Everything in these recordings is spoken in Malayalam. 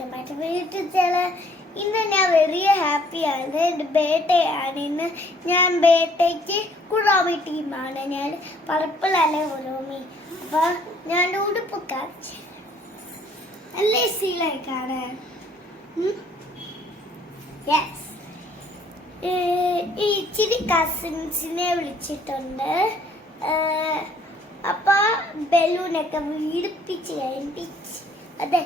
ടൊമാറ്റോ വീട്ടിൽ ഇന്ന് ഞാൻ വലിയ ഹാപ്പിയാണ്. എൻ്റെ ബർത്ത്ഡേ ആണ് ഇന്ന്. ഞാൻ ബർത്ത്ഡേക്ക് കുളോമി ടീമാണ്. ഞാൻ പർപ്പിളല്ലേ കുളോമി. അപ്പോൾ ഞാൻ ഉടുപ്പ് കാണിച്ചു അല്ലേ സീലായി കാണാൻ. യെസ്, ഇച്ചിരി കസിൻസിനെ വിളിച്ചിട്ടുണ്ട്. അപ്പോൾ ബലൂണൊക്കെ വീടിപ്പിച്ച് കഴിഞ്ഞിട്ട് അതെ,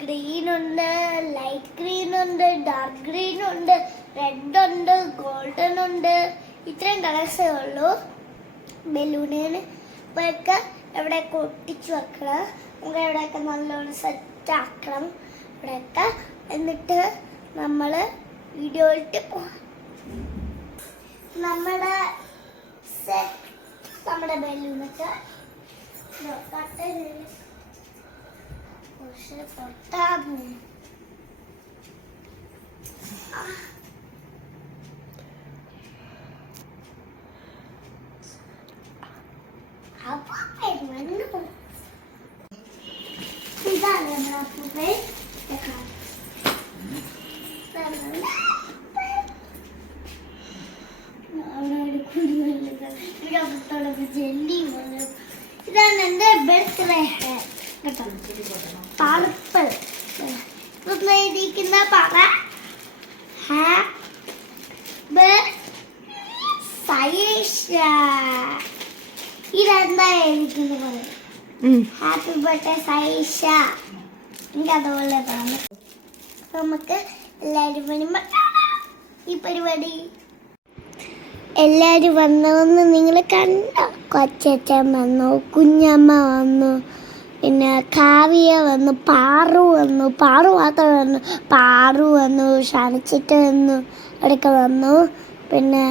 ഗ്രീൻ ഉണ്ട്, ലൈറ്റ് ഗ്രീൻ ഉണ്ട്, ഡാർക്ക് ഗ്രീൻ ഉണ്ട്, റെഡ് ഉണ്ട്, ഗോൾഡൻ ഉണ്ട്. ഇത്രയും കളേഴ്സേ ഉള്ളൂ ബലൂണിന്. ഇപ്പോഴൊക്കെ എവിടെയൊക്കെ ഒട്ടിച്ചു വെക്കണം. നമുക്ക് എവിടെയൊക്കെ നല്ലോണം സെറ്റ് ആക്കണം ഇവിടെയൊക്കെ. എന്നിട്ട് നമ്മൾ വീഡിയോയിലിട്ട് പോകാം. നമ്മുടെ ബലൂണൊക്കെ portable. Apa mana? Tidak ada apa-apa. Dekat. Orang kulit juga. Tidak betul lebih jelly mana. Tidak nanti birthday. Purple എഴുതിയിരിക്കുന്ന പറ ഇതെന്താ എഴുതിക്കുന്നത് പറയും. Happy birthday Saisha. എനിക്ക് അതുപോലെ പറഞ്ഞു. നമുക്ക് എല്ലാവരും വരുമ്പോ ഈ പരിപാടി എല്ലാവരും വന്നതെന്ന് നിങ്ങൾ കണ്ടോ? കൊച്ചച്ഛൻ വന്നു, കുഞ്ഞമ്മ വന്നു, പിന്നെ കാവ്യ വന്നു, പാറു വന്നു, പാറു മാത്രം വന്നു, പാറു വന്നു, ക്ഷണിച്ചിട്ട് വന്നു, ഇടയ്ക്ക് വന്നു. പിന്നെ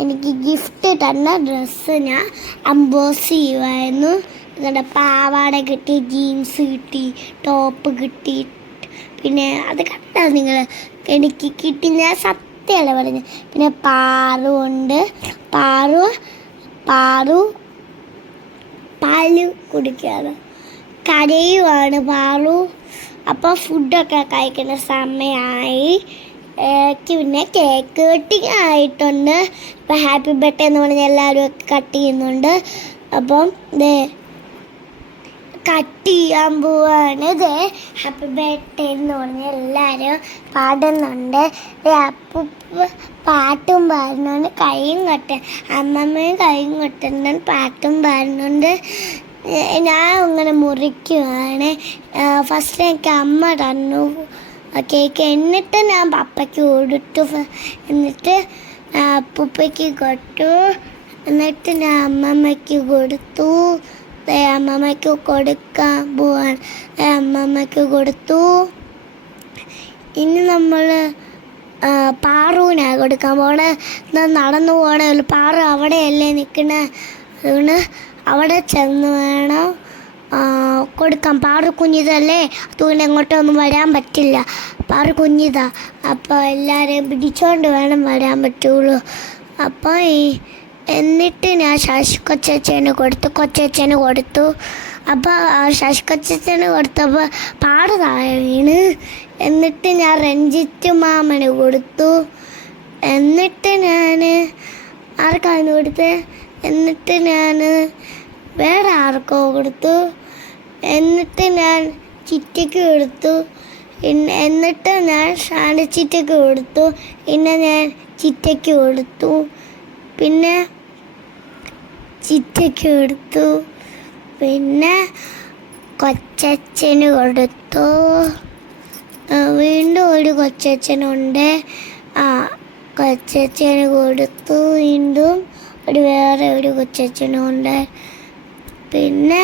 എനിക്ക് ഗിഫ്റ്റ് തന്ന ഡ്രസ്സ് ഞാൻ അമ്പോസ് ചെയ്യുമായിരുന്നു. എന്നിട്ട് പാവാട കിട്ടി, ജീൻസ് കിട്ടി, ടോപ്പ് കിട്ടി. പിന്നെ അത് കണ്ടോ നിങ്ങൾ? എനിക്ക് കിട്ടി, ഞാൻ സത്യമല്ല പറഞ്ഞു. പിന്നെ പാറു ഉണ്ട്. പാറു പാല് കുടിക്കാറ് കരയുവാണ് പാറു. അപ്പോൾ ഫുഡൊക്കെ കഴിക്കുന്ന സമയമായി. പിന്നെ കേക്ക് കട്ടിങ് ആയിട്ടുണ്ട്. ഇപ്പം ഹാപ്പി ബർത്ത്ഡേ എന്ന് പറഞ്ഞാൽ എല്ലാവരും ഒക്കെ കട്ട് ചെയ്യുന്നുണ്ട്. അപ്പം കട്ട് ചെയ്യാൻ പോവാണ്. ഹാപ്പി ബർത്ത്ഡേ എന്ന് പറഞ്ഞാൽ എല്ലാവരും പാടുന്നുണ്ട്. അപ്പൂപ്പ പാട്ടും പാടുന്നുണ്ട്, കൈയും കൊട്ട, അമ്മമ്മയും കൈയും കൊട്ടുന്നുണ്ട്, പാട്ടും പാടുന്നുണ്ട്. ഞാൻ അങ്ങനെ മുറിക്കുവാണ്. ഫസ്റ്റ് എനിക്ക് അമ്മ തന്നു കേക്ക്. എന്നിട്ട് ഞാൻ പപ്പയ്ക്ക് കൊടുത്തു. എന്നിട്ട് അപ്പൂപ്പയ്ക്ക് കൊടുത്തു. എന്നിട്ട് ഞാൻ അമ്മമ്മയ്ക്ക് കൊടുത്തു. അമ്മമ്മയ്ക്ക് കൊടുക്കാൻ പോവാണ്. അമ്മമ്മയ്ക്ക് കൊടുത്തു. ഇനി നമ്മൾ പാറുവിനാണ് കൊടുക്കാൻ പോണേ. നടന്നു പോകണേ. പാറു അവിടെയല്ലേ നിൽക്കണേ. അതുകൊണ്ട് അവിടെ ചെന്ന് വേണം കൊടുക്കാൻ. പാറു കുഞ്ഞിതല്ലേ, അതുകൊണ്ട് എങ്ങോട്ടൊന്നും വരാൻ പറ്റില്ല. പാറു കുഞ്ഞിതാ. അപ്പോൾ എല്ലാവരെയും പിടിച്ചോണ്ട് വേണം വരാൻ പറ്റുള്ളൂ. അപ്പോൾ എന്നിട്ട് ഞാൻ ശശി കൊച്ചച്ഛന് കൊടുത്തു. അപ്പോൾ ശശി കൊച്ചച്ഛന് കൊടുത്തപ്പോൾ പാറു താഴെ വീണ്. എന്നിട്ട് ഞാൻ രഞ്ജിത്ത് മാമന് കൊടുത്തു. എന്നിട്ട് ഞാൻ ആർക്കാണ് കൊടുത്തത്? എന്നിട്ട് ഞാൻ വേറെ ആർക്കോ കൊടുത്തു. എന്നിട്ട് ഞാൻ ചിറ്റയ്ക്ക് കൊടുത്തു. എന്നിട്ട് ഞാൻ ഷാണിച്ചിറ്റയ്ക്ക് കൊടുത്തു. പിന്നെ ഞാൻ ചിറ്റയ്ക്ക് കൊടുത്തു. പിന്നെ ചിറ്റയ്ക്ക് കൊടുത്തു. പിന്നെ കൊച്ചച്ഛന് കൊടുത്തു. വീണ്ടും ഒരു കൊച്ചച്ഛനുണ്ട്. കൊച്ചച്ഛന് കൊടുത്തു. വീണ്ടും വേറെ ഒരു കൊച്ചച്ഛനുണ്ട്. പിന്നെ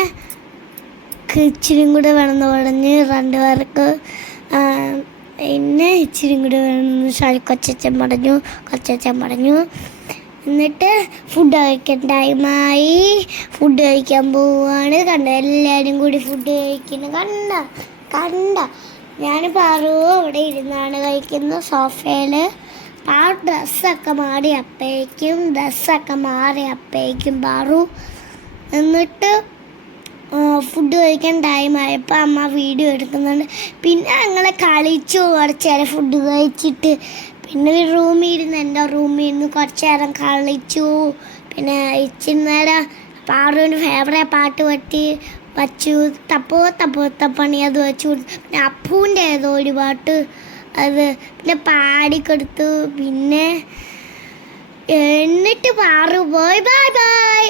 ഇച്ചിരിയും കൂടെ വേണമെന്ന് പറഞ്ഞ് 2 പേർക്ക്. പിന്നെ ഇച്ചിരിയും കൂടെ വേണമെന്ന് കൊച്ചച്ഛൻ പറഞ്ഞു. എന്നിട്ട് ഫുഡ് കഴിക്കാൻ ടൈമായി. ഫുഡ് കഴിക്കാൻ പോവുകയാണ്. എല്ലാവരും കൂടി ഫുഡ് കഴിക്കുന്നു. കണ്ട ഞാൻ പാറു അവിടെ ഇരുന്നാണ് കഴിക്കുന്നത് സോഫയിൽ. ആ ഡ്രസ്സൊക്കെ മാറി അപ്പേക്കും പാറു. എന്നിട്ട് ഫുഡ് കഴിക്കാൻ ടൈമായപ്പോൾ അമ്മ വീഡിയോ എടുക്കുന്നുണ്ട്. പിന്നെ ഞങ്ങൾ കളിച്ചു കുറച്ച് നേരം ഫുഡ് കഴിച്ചിട്ട്. പിന്നെ റൂമിൽ ഇരുന്ന് എൻ്റെ റൂമിൽ ഇരുന്ന് കുറച്ച് നേരം കളിച്ചു. പിന്നെ ഇച്ചിരി നേരം പാറുവിന് ഫേവറേറ്റ് പാട്ട് വച്ചു. തപ്പോ തപ്പോ തപ്പണി അത് വെച്ചു. പിന്നെ അപ്പൂൻ്റെ ഏതോ ഒരു പാട്ട് അത് പിന്നെ പാടിക്കൊടുത്തു. പിന്നെ എന്നിട്ട് പാറു പോയി. Bye bye.